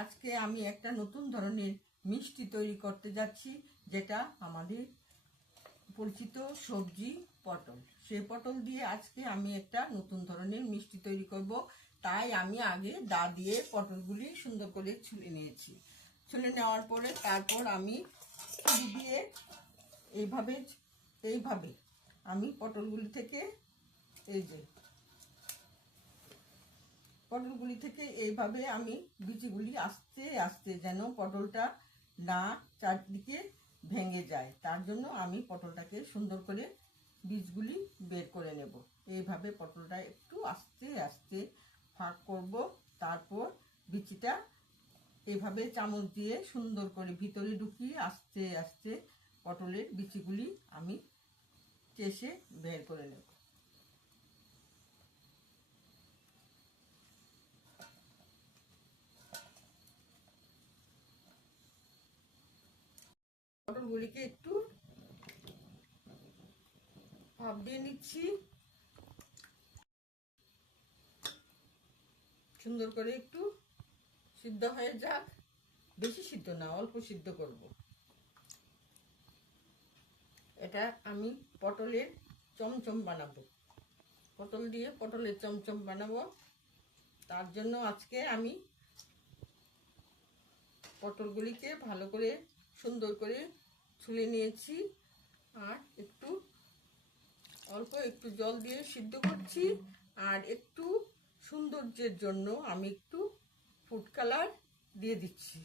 আজকে আমি একটা নতুন ধরনের মিষ্টি তৈরি করতে যাচ্ছি, যেটা আমাদের পরিচিত সবজি পটল। সেই পটল দিয়ে আজকে আমি একটা নতুন ধরনের মিষ্টি তৈরি করব। তাই আমি আগে দা দিয়ে পটলগুলি সুন্দর করে ছুলে নিয়েছি। ছুলে নেওয়ার পরে তারপর আমি ছুরি দিয়ে এইভাবে আমি পটলগুলি থেকে এইভাবে আমি বিচিগুলি আস্তে আস্তে যেন পটলটা না চারদিকে ভেঙে যায়, তার জন্য আমি পটলটাকে সুন্দর করে বীজগুলি বের করে নেব। এইভাবে পটলটা একটু আস্তে আস্তে ফাঁক করব। তারপর বিচিটা এইভাবে চামচ দিয়ে সুন্দর করে ভিতরে ঢুকিয়ে আস্তে আস্তে পটলের বিচিগুলি আমি চেষে বের করে নেব। পটলগুলিকে একটু ভাপ দিয়ে নিচ্ছি, সুন্দর করে একটু সিদ্ধ হয়ে যাক। বেশি সিদ্ধ না, অল্প সিদ্ধ করব। এটা আমি পটলের চমচম বানাবো, পটল দিয়ে পটলের চমচম বানাবো। তার জন্য আজকে আমি পটলগুলিকে ভালো করে সুন্দর করে ছুলে নিয়েছি, আর অল্প একটু জল দিয়ে সিদ্ধ করছি। আর একটু সৌন্দর্যের জন্য আমি একটু ফুড কালার দিয়ে দিচ্ছি।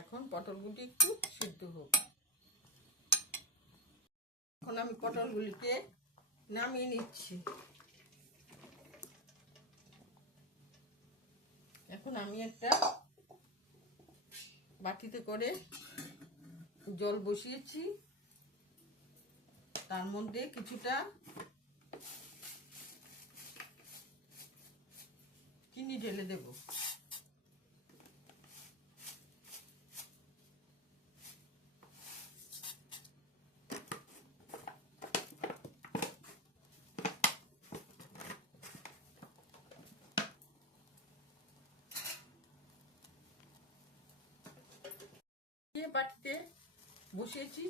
এখন পটলগুলি একটু সিদ্ধ হোক। এখন আমি পটলগুলিকে নামিয়ে নিচ্ছি। এখন আমি একটা বাটিতে করে জল বসিয়েছি, তার মধ্যে কিছুটা চিনি ঢেলে দেব। বাটিতে বসিয়েছি,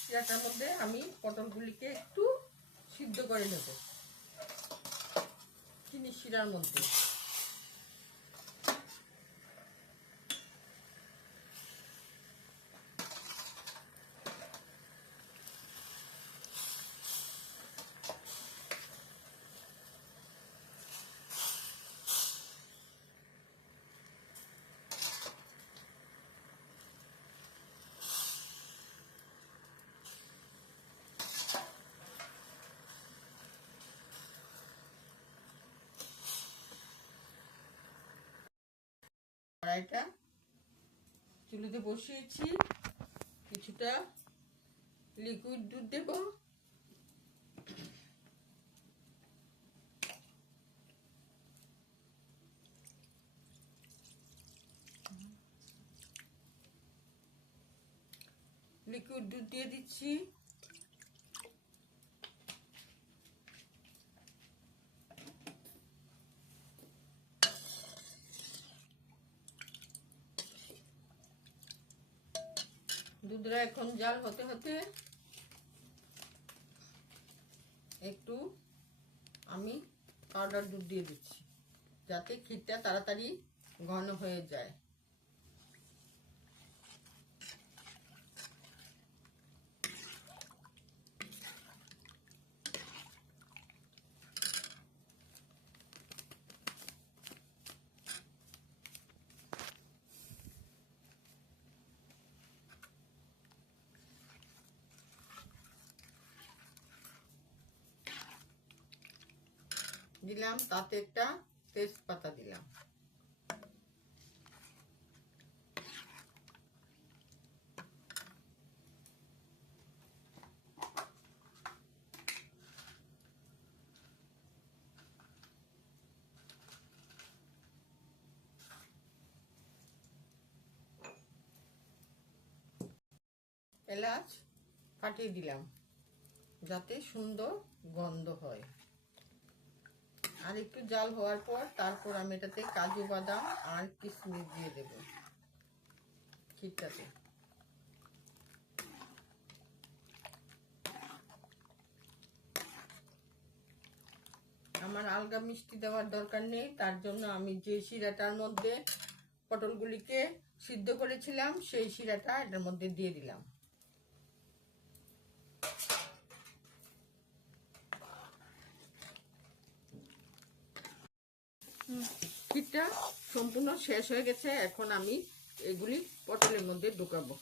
শিরাটার মধ্যে আমি পটলগুলিকে একটু সিদ্ধ করে নেব চিনি শিরার মধ্যে। কড়াইটা চুলিতে বসিয়েছি, কিছুটা লিকুইড দুধ দেব। লিকুইড দুধ দিয়ে দিচ্ছি। দুধটা এখন জাল হতে হতে একটু আমি পাউডার দুধ দিয়ে দিচ্ছি, যাতে ক্ষীরটা তাড়াতাড়ি ঘন হয়ে যায়। দিলাম তাতে একটা তেজপাতা দিলাম। এলাচ ফাটিয়ে দিলাম যাতে সুন্দর গন্ধ হয়। আর একটু জাল হওয়ার পর তারপর আমি এটাতে কাজু বাদাম আর কিশমিশ দিয়ে দেব ক্ষীরটাতে। আমার আলগা মিষ্টি দেওয়ার দরকার নেই, তার জন্য আমি যে শিরাটার মধ্যে পটলগুলিকে সিদ্ধ করেছিলাম সেই শিরাটা এটার মধ্যে দিয়ে দিলাম। ক্ষীরটা সম্পূর্ণ শেষ হয়ে গেছে, এখন আমি এগুলি পটলের মধ্যে ঢুকাবো।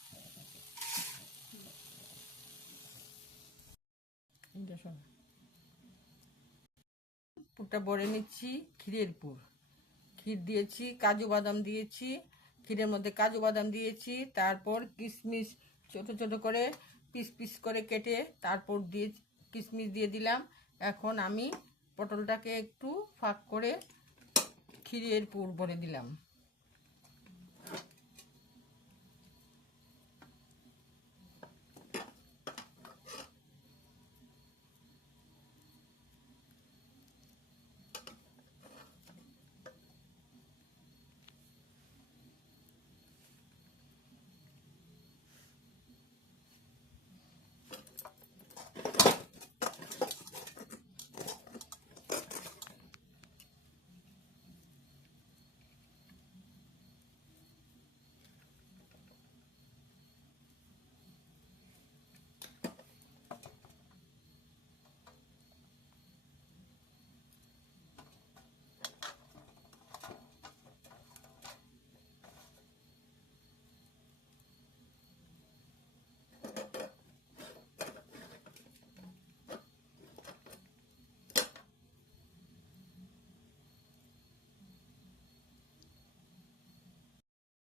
পুরটা ভরে নিচ্ছি, ক্ষীরের পুর। ক্ষীর দিয়েছি, কাজু বাদাম দিয়েছি, ক্ষীরের মধ্যে কাজু বাদাম দিয়েছি, তারপর কিশমিশ ছোট ছোট করে পিস পিস করে কেটে তারপর দিয়ে কিশমিশ দিয়ে দিলাম। এখন আমি পটলটাকে একটু ফাঁক করে ক্ষীরের পুর ভরে দিলাম।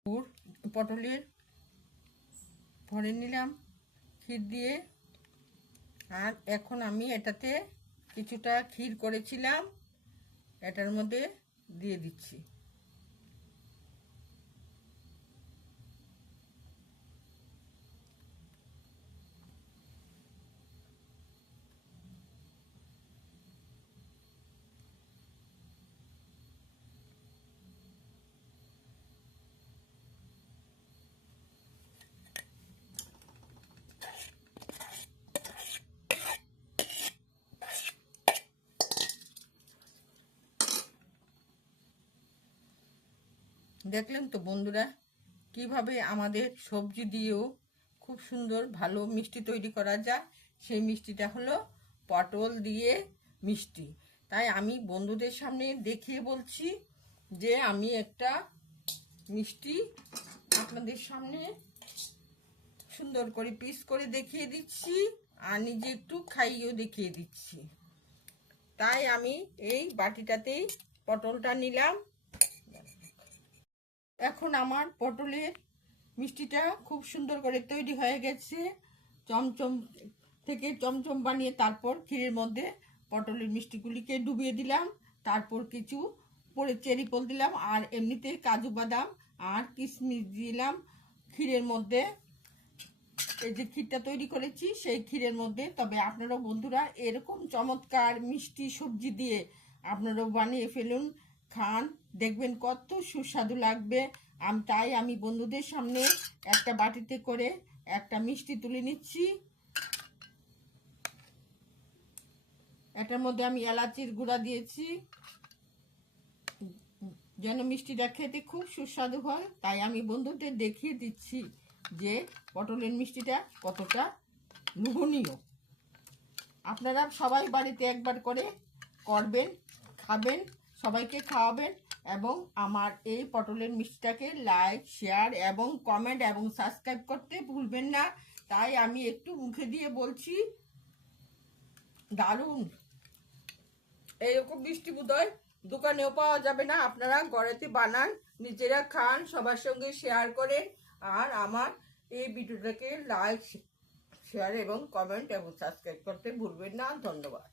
পুর পটলের ভরে নিলাম ক্ষীর দিয়ে। আর এখন আমি এটাতে কিছুটা ক্ষীর করেছিলাম এটার মধ্যে দিয়ে দিচ্ছি। দেখলেন তো বন্ধুরা, কিভাবে আমাদের সবজি দিয়েও খুব সুন্দর ভালো মিষ্টি তৈরি করা যায়। সেই মিষ্টিটা হলো পটল দিয়ে মিষ্টি। তাই আমি বন্ধুদের সামনে দেখিয়ে বলছি যে আমি একটা মিষ্টি আপনাদের সামনে সুন্দর করে পিস করে দেখিয়ে দিচ্ছি আর নিজে একটু খাইয়েও দেখিয়ে দিচ্ছি। তাই আমি এই বাটিটাতেই পটলটা নিলাম। এখন আমার পটলের মিষ্টিটা খুব সুন্দর করে তৈরি হয়ে গেছে। চমচম থেকে চমচম বানিয়ে তারপর ক্ষীরের মধ্যে পটলের মিষ্টিগুলিকে ডুবিয়ে দিলাম। তারপর কিছু পরে চেরি ফল দিলাম আর এমনিতে কাজু বাদাম আর কিশমিশ দিলাম ক্ষীরের মধ্যে। এই যে ক্ষীরটা তৈরি করেছি সেই ক্ষীরের মধ্যে। তবে আপনারাও বন্ধুরা এরকম চমৎকার মিষ্টি সবজি দিয়ে আপনারাও বানিয়ে ফেলুন, খান, দেখবেন কত সুস্বাদু লাগবে। তাই আমি বন্ধুদের সামনে একটা বাটিতে করে একটা মিষ্টি তুলে নিচ্ছি। এটার মধ্যে আমি এলাচির গুঁড়া দিয়েছি যেন মিষ্টিটা খেতে খুব সুস্বাদু হয়। তাই আমি বন্ধুদের দেখিয়ে দিচ্ছি যে পটলের মিষ্টিটা কতটা লোভনীয়। আপনারা সবাই বাড়িতে একবার করে করবেন, খাবেন, সবাইকে খাওয়াবেন এবং আমার এই পটলের মিষ্টিটাকে লাইক, শেয়ার এবং কমেন্ট এবং সাবস্ক্রাইব করতে ভুলবেন না। তাই আমি একটু মুখে দিয়ে বলছি, দারুণ। এইরকম মিষ্টি বোধহয় দোকানেও পাওয়া যাবে না। আপনারা ঘরেতে বানান, নিজেরা খান, সবার সঙ্গে শেয়ার করেন। আর আমার এই ভিডিওটাকে লাইক, শেয়ার এবং কমেন্ট এবং সাবস্ক্রাইব করতে ভুলবেন না। ধন্যবাদ।